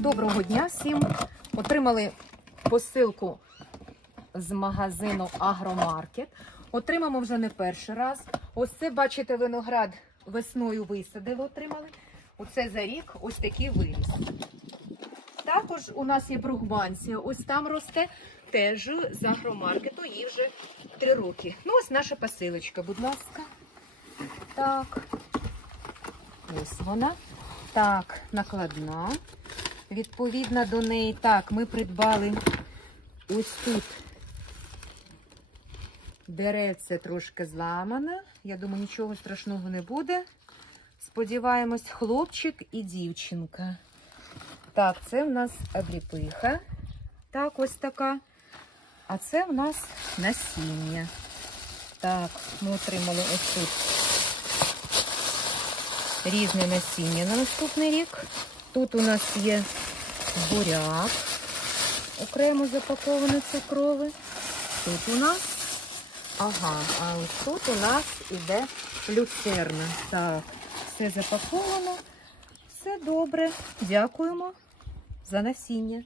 Доброго дня всім. Отримали посилку з магазину Агромаркет. Отримаємо вже не перший раз. Ось це, бачите, виноград весною висадили, отримали. Оце за рік ось такий виріс. Також у нас є бругманція. Ось там росте теж з агромаркету, їй вже три роки. Ну, ось наша посилочка, будь ласка. Так. Ось вона. Так, накладна. Відповідно до неї, так, ми придбали ось тут деревце трошки зламане. Я думаю, нічого страшного не буде. Сподіваємось, хлопчик і дівчинка. Так, це в нас обліпиха. Так, ось така. А це в нас насіння. Так, ми отримали ось тут різне насіння на наступний рік. Тут у нас є буряк, окремо запакований цукровий. Тут у нас, ага, а ось тут у нас іде люцерна. Так, все запаковано, все добре. Дякуємо за насіння.